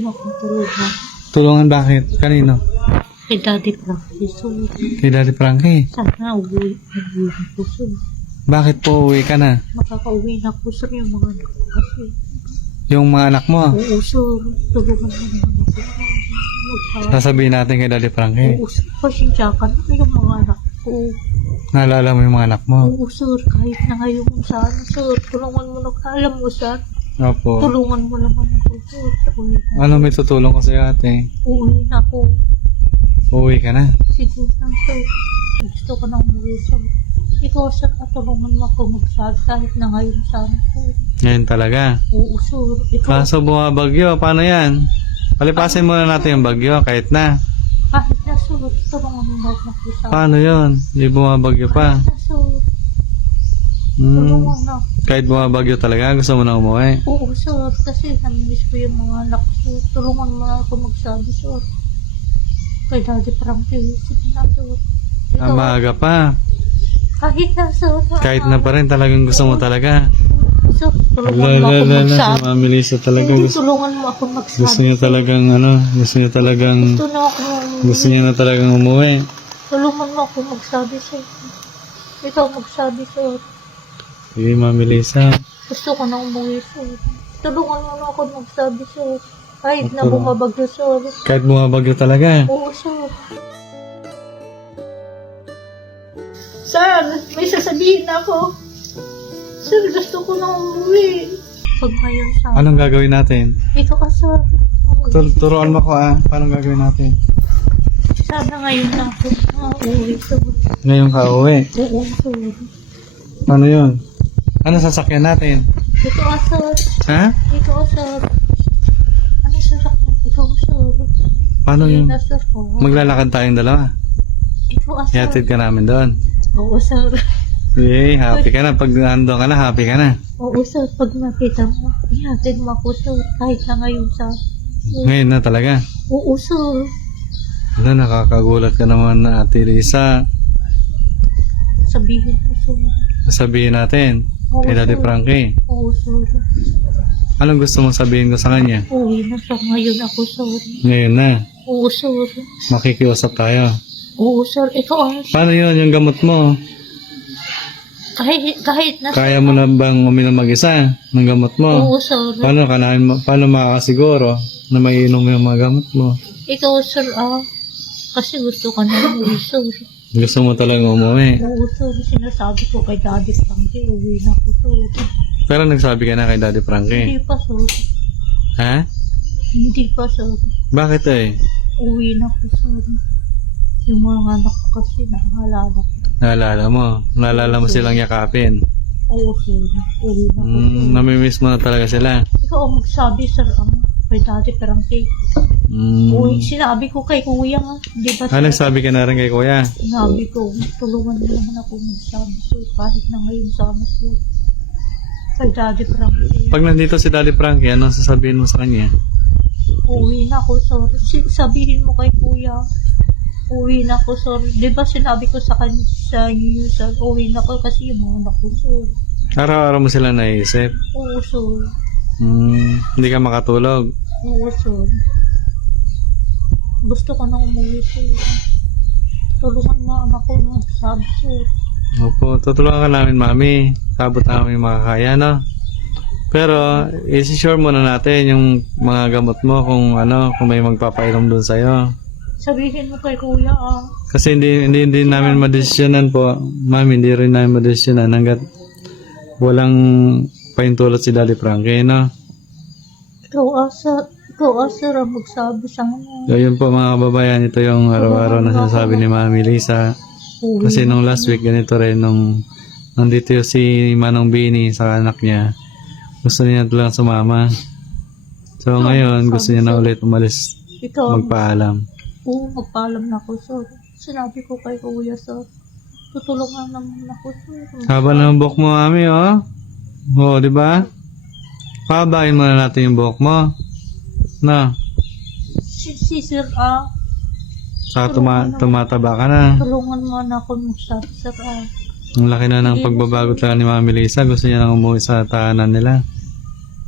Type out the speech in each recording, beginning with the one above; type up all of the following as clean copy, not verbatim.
Makatulungan. Tulungan bakit? Kanino? Kay Daddy Frankie. So, Kay Daddy Frankie. sana uwi na po sir. Bakit po uwi ka na? Makakauwi na po sir yung mga anak ko kasi. Yung mga anak mo, Oo sir, tulungan mo naman ako. sasabihin natin kay Daddy Frankie. Oo sir, pasensya ka na yung mga anak ko. Naalala mo yung mga anak mo? Oo sir, kahit na ngayon saan sir, tulungan mo na. Alam mo sir, Opo. tulungan mo naman ako sir. Uwi na. Ano may tutulong ko sa'yo ate? Uwi na ako. Uuwi ka na. Sige na sir. Gusto ko nang umuwi sir. Ikaw sir, tulungan mo ako magsabi kahit na ngayon saan sir. Ngayon talaga. Oo sir, ikaw Kaso bumabagyo, paano yan? Palipasin muna natin yung bagyo kahit na. kahit na sir, tulungan mo na ako sa Paano yun? Hindi bumabagyo pa. kahit na sir, Hmm. tulungan na. Kahit bumabagyo talaga, gusto mo na umuwi. Oo sir, kasi namimiss ko yung mga anak ko. Tulungan mo na ako magsabi sir. Kay Daddy Frankie, sige na sir. Ang maaga pa. Kahit na sir. Kahit na pa rin talagang gusto mo talaga. Sir, tulungan mo ako Si magsabi. Mami Lisa talaga Hindi, gusto, tulungan mo ako magsabi. gusto niya talagang gusto niya talagang Gusto na ako. gusto niya na talagang umuwi. Tulungan mo ako magsabi sir. Ikaw magsabi sir. Sige Mami Lisa. Gusto ko na umuwi sir. Tulungan mo na ako magsabi sir. Kahit na Opo. bumabagyo sir. Kahit bumabagyo talaga. Oo sir. Sir, may sasabihin ako. Sir, gusto ko na umuwi. Pag ngayon sa... Anong gagawin natin? Ito ka sir. Turuan mo ko Paano gagawin natin? Sana ngayon na ako uuwi sir. Ngayon ka uwi. Oo sir. Paano yun? Ano sasakyan natin? Ito ka sir. Ha? Ito ka sir. Ano sasakyan? Ito sir. Paano Ayun yun? na sir. Oo. Maglalakad tayong dalawa. Ito ka sir. Ihatid ka namin doon. Oo sir. Yay, happy ka na. Pag nandun ka na, happy ka na. Oo sir. Pag nakita mo, ihatid mo ako sir. Kahit na ngayon sa... Ngayon na talaga. Oo sir. Wala, nakakagulat ka naman na Ate Lisa. Sabihin mo sir. Sabihin natin Oo, kay Daddy sir. Frankie. Oo sir. Anong gusto mong sabihin ko sa kanya? Uwi na siya ngayon ako sir. Ngayon na, Oo sir. makikiusap tayo. Oo sir. Ikaw ang... Paano yun, yung gamot mo? Kahit na... Kaya mo na bang uminom mag-isa ng gamot mo? Oo sir. Paano makakasiguro na maiinom mo yung mga gamot mo? Ikaw sir kasi gusto ka na umuwi sir. Gusto mo talagang umuwi. Oo sir. Sinasabi ko kay Daddy Frankie, uwi na ako sir. Pero nagsabi ka na kay Daddy Frankie. Hindi pa sir. Ha? Hindi pa sir. Bakit Uwi na ako sir. Yung mga anak ko kasi naalala ko. Naalala mo silang yakapin. Oo sir. Uwi na ako sir. Namimiss mo na talaga sila. Ikaw ang magsabi sir kay Daddy Frankie. Uy, sinabi ko kay kuya nga. Di ba sir? Nagsabi ka na rin kay kuya? Sinabi ko, tulungan mo naman ako magsabi sir. Kahit na ngayon sana sir. Kay Daddy Frankie. Pag nandito si Daddy Frankie, ano sasabihin mo sa kanya? Uwi na ako sir. Sabihin mo kay kuya. Uwi na ako sir. Di ba sinabi ko sa kanya sa inyo sir. Uwi na ako kasi yung mga anak ko sir. Araw-araw mo sila naisip. Oo sir. Hindi ka makatulog. Oo sir. Gusto ko nang umuwi sir. Tulungan mo ang ako magsabi sir. Opo, tutulungan ka namin, Mami. Sabot namin yung makakaya, no? Pero, isi-sure muna natin yung mga gamot mo kung may magpapainom dun sa'yo. Sabihin mo kay kuya Kasi hindi namin madesisyonan po. Mami, hindi rin namin madesisyonan hanggat walang paintulot si Daddy Frankie, no? Ikaw sir ang magsabi sa kanya. So, yun po mga kababayan, ito yung araw-araw na sinasabi ni Mami Lisa. Kasi nung last week, ganito rin, nung nandito yung si Manong Bini sa anak niya, gusto niya talagang sumama. So ngayon, gusto niya na ulit umalis, Ikaw, magpaalam. Oo, magpaalam na ako sir. Sinabi ko kay kuya sir. Tutulungan naman ako sir. Haba ng buhok mo, Mami, oh. Oo, di ba? Pabain muna natin yung buhok mo. Na, Si sir saka tumataba ka na. tulungan mo na ako magsabi sir Ang laki na ng pagbabago talaga ni Mami Lisa. Gusto niya nang umuwi sa tahanan nila.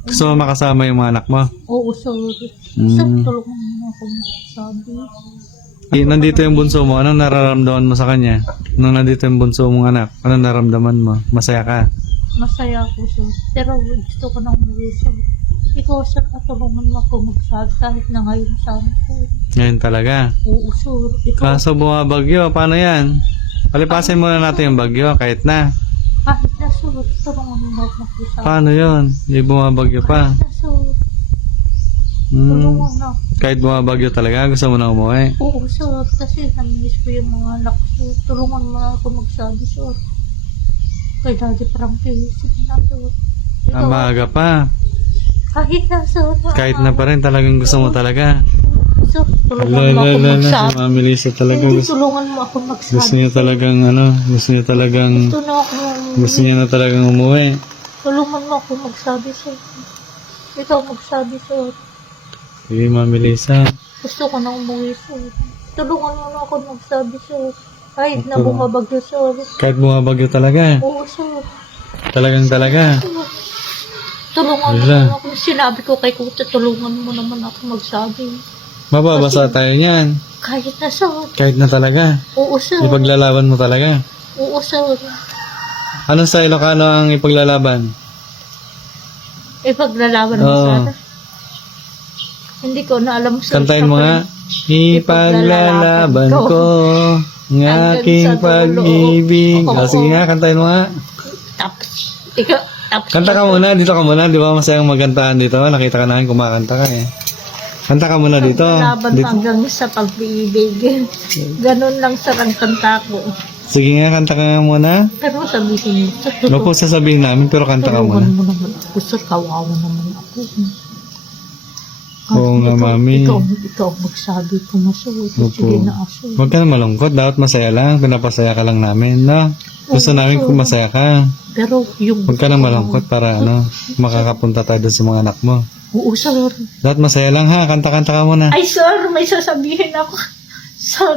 Gusto mo makasama yung mga anak mo? Oo, sir. Mm. Sir, tulungan mo ako magsabi. Nandito yung bunso mo, anong nararamdaman mo sa kanya? Nung nandito yung bunso mong anak, anong nararamdaman mo? Masaya ka? Masaya ako, sir. Pero gusto ko nang umuwi, sir. Ikaw, sir, tulungan mo ako magsabi kahit na ngayon sana, sir. Ngayon talaga. Oo, sir. Ikaw, Kaso bumabagyo, paano yan? Palipasin muna natin yung bagyo, kahit na. kahit na, sir, tulungan mo ako magsabi. Paano yun? Hindi bumabagyo pa. Kahit na, sir, Hmm. tulungan na. Kahit bumabagyo talaga, gusto mo na umuwi. Oo, sir. Kasi namimiss ko yung mga anak ko. Tulungan mo na ako magsabi, sir. Kay Daddy Frankie. Sige na, sir. Ang maaga pa. Kahit na, sir. Kahit na pa rin, talagang gusto mo talaga. Sir, tulungan mo ako Si magsabi. Mami Lisa talaga Hindi, gusto, tulungan mo ako magsabi. gusto niya talagang gusto niya talagang, Gusto na ako. gusto niya na talagang umuwi. Tulungan mo ako magsabi, sir. Ikaw magsabi, sir. Sige, Mami Lisa. Gusto ko na umuwi, sir. Tulungan mo na ako magsabi, sir. Kahit na Opo. bumabagyo, sir. Kahit bumabagyo talaga. Oo, sir. Talagang talaga. Tulungan mo Wala. na ako. Sinabi ko kay Kuya, tulungan mo naman ako magsabi. Mababasa tayo niyan. Kahit na, sir. Kahit na talaga. Oo, sir. Ipaglalaban mo talaga. Oo, sir. Anong sa Ilocano ang ipaglalaban? Ipaglalaban mo Oo. sana. Hindi ko na alam, sir. Kantahin mo nga. Ipaglalaban ko ng aking Hanggang sa dulo. pag-ibig. Oo. Sige nga, kantahin mo nga. Tapos, ikaw, tapos. Kanta ka muna, dito ka muna. Di ba masayang magkantahan dito? Nakita ka namin kumakanta ka eh. Kanta ka muna dito. Laban Dito. hanggang sa pag-ibig. Ganun lang sa kanta ko. Sige nga, kanta ka nga muna. Pero sabihin mo, sa Ano po sasabihin namin, pero kanta ka tulungan muna. mo naman ako, sir. Kawawa naman ako. Oo nga, mami. Ikaw magsabi ko na, sir. Sige na, sir. Huwag ka na malungkot. Dapat masaya lang. Pinapasaya ka lang namin, no? Gusto Oo, namin sir. kung masaya ka. Pero yung... Huwag ka na malungkot para makakapunta tayo dun sa mga anak mo. Oo, sir. Dapat masaya lang ha. Kanta-kanta ka muna. Ay, sir, may sasabihin ako. Sir.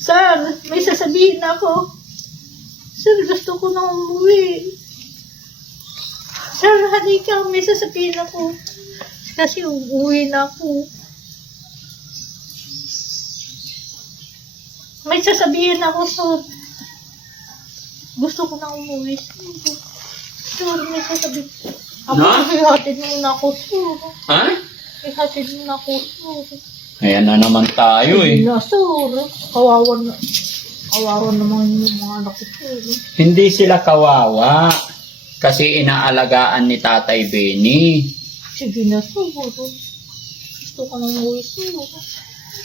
Sir, may sasabihin ako. Sir, gusto ko na umuwi. Sir, halika, may sasabihin ako. Kasi uuwi na ako. May sasabihin ako, sir. Gusto ko na umuwi, sir. Sir, may sasabihin. Ako, ihatid mo na ako, sir. Ha? Ihatid mo na ako, sir. Ayan na naman tayo eh. Na, sir. Kawawa na. Kawawa naman yung mga anak ko, sir. Hindi sila kawawa. Kasi inaalagaan ni Tatay Benny. Sige na, sir. Gusto ko nang umuwi, sir.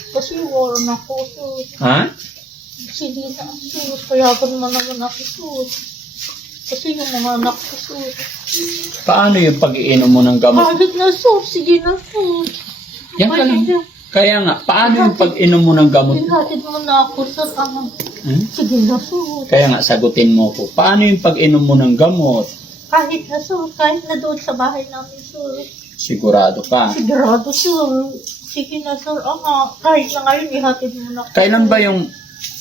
Kasi war na ako, sir. Ha? Sige na, sir. Payagan mo naman ako, sir. Kasi yung mga anak ko, sir. Paano yung pag-iinom mo ng gamot? Kahit na, sir. Sige na, sir. Yan ka lang. Kaya nga, paano yung pag-inom mo ng gamot? Hinatid mo na ako, sir. Hmm? Sige na, sir. Kaya nga, sagutin mo ko. Paano yung pag-inom mo ng gamot? Kahit na, sir. Kahit na doon sa bahay namin, sir. Sigurado ka. Sigurado, sir. Sige na, sir. Kahit na ngayon, ihatid mo na ako. Kailan ba yung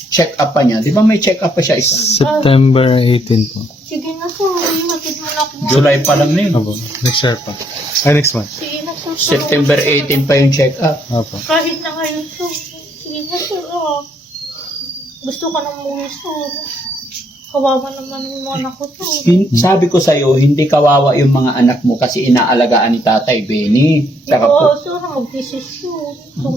check-up pa niya? Di ba may check-up pa siya isa? September 18 po. Sige na, sir. Ihatid mo na ako. July pa lang na yun. Opo. Next year pa. Ay, next month. Sige na, sir. September 18 pa yung check-up. Opo. Kahit na ngayon, sir. Sige na, sir. Gusto ka nang umuwi, sir. Kawawa naman yung mga anak ko, sir. Sabi ko sa'yo, hindi kawawa yung mga anak mo kasi inaalagaan ni Tatay Benny. Saka po, Oo, sir. Mag-desisyon.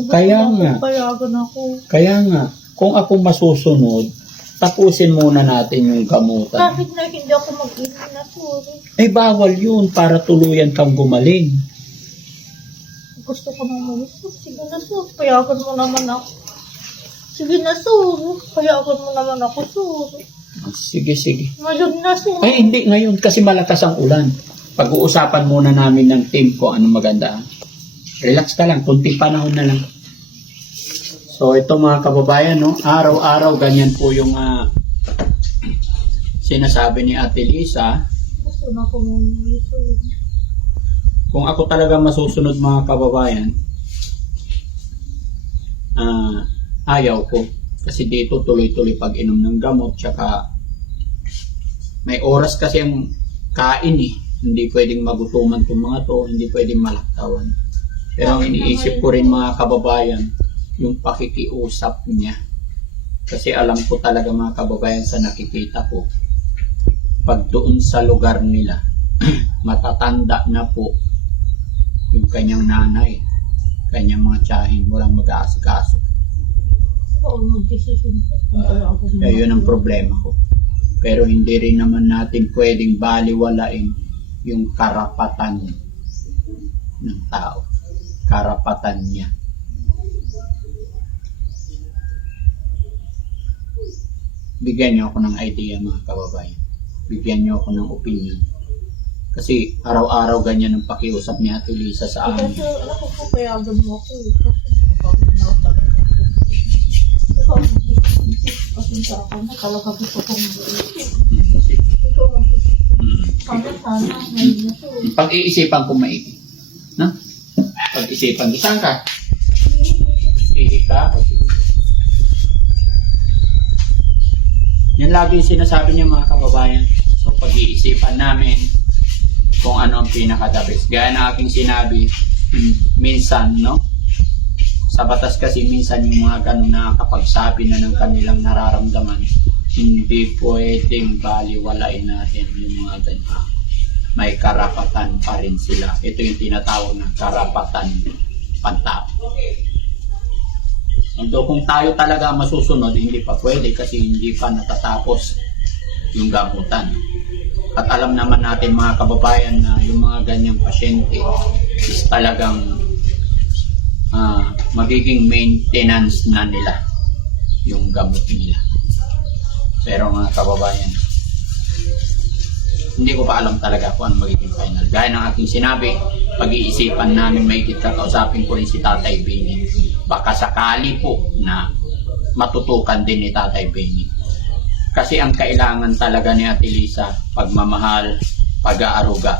Kaya nga. Payagan ako. Kaya nga, kung ako masusunod, tapusin muna natin yung gamutan. Kahit na hindi ako mag-inom na, sir. Eh, bawal yun para tuluyan kang gumaling. Gusto ko nang umuwi, sir. Sige na, sir. Payagan mo naman ako. Sige na, sir. Payagan mo naman ako, sir. Sige, sige. Ngayon na, sir. Ay, hindi ngayon kasi malakas ang ulan. Pag-uusapan muna namin ng team ko ano maganda. Relax ka lang, kunting panahon na lang. So, ito mga kababayan, no? Araw-araw ganyan po yung sinasabi ni Ate Lisa. Gusto na ako umuwi, sir. Kung ako talaga masusunod mga kababayan, ayaw ko. Kasi dito tuloy-tuloy pag-inom ng gamot, tsaka may oras kasi ang kain eh. Hindi pwedeng magutuman itong mga to, hindi pwedeng malaktawan. Pero ang iniisip ko rin mga kababayan, yung pakikiusap niya. Kasi alam ko talaga mga kababayan sa nakikita ko, pag doon sa lugar nila, matatanda na po yung kanyang nanay, kanyang mga tiyahin, walang mag-aasikaso. Oo, mag-decision po. Kaya yun ang problema ko. Pero hindi rin naman natin pwedeng baliwalain yung karapatan ng tao. Karapatan niya. Bigyan niyo ako ng idea mga kababayan. Bigyan niyo ako ng opinion. Kasi araw-araw ganyan ang pakiusap ni Ate Lisa sa amin. Kasi ako po, payagan mo ako. Kasi napagod na ako talaga. Ikaw mag-isip. Pasensya ako na talaga gusto kong mag-isip. Ikaw mag-isip. Sana, ngayon na to. Pag-iisipan ko maigi. No? Pag-isipan ko. Saan ka? Ihi ka? Yan lagi yung sinasabi niya mga kababayan. So pag-iisipan namin kung ano ang pinaka-the best. Gaya na aking sinabi, minsan, no? Sa batas kasi minsan yung mga ganun nakakapagsabi na ng kanilang nararamdaman, hindi pwedeng baliwalain natin yung mga ganyan. May karapatan pa rin sila. Ito yung tinatawag na karapatan pantao. Although kung tayo talaga masusunod, hindi pa pwede kasi hindi pa natatapos yung gamutan. At alam naman natin mga kababayan na yung mga ganyang pasyente is talagang magiging maintenance na nila yung gamot nila. Pero mga kababayan, hindi ko pa alam talaga kung ano magiging final. Gaya ng aking sinabi, pag-iisipan namin mahigit, kakausapin ko rin si Tatay Benny. Baka sakali po na matutukan din ni Tatay Benny. Kasi ang kailangan talaga ni Ate Lisa, pagmamahal, pag-aaruga,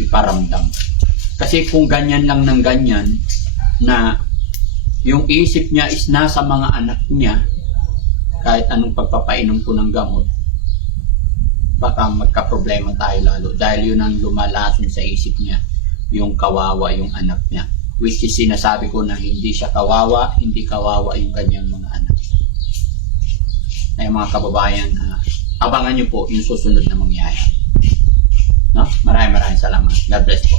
iparamdam. Kasi kung ganyan lang ng ganyan, na yung isip niya is nasa mga anak niya, kahit anong pagpapainom ko ng gamot, baka magka-problema tayo lalo. Dahil yun ang lumalason sa isip niya, yung kawawa yung anak niya. Which is sinasabi ko na hindi siya kawawa, hindi kawawa yung kanyang mga anak. Ay mga kababayan, abangan niyo po yung susunod na mangyayari. No? Maraming salamat. God bless po.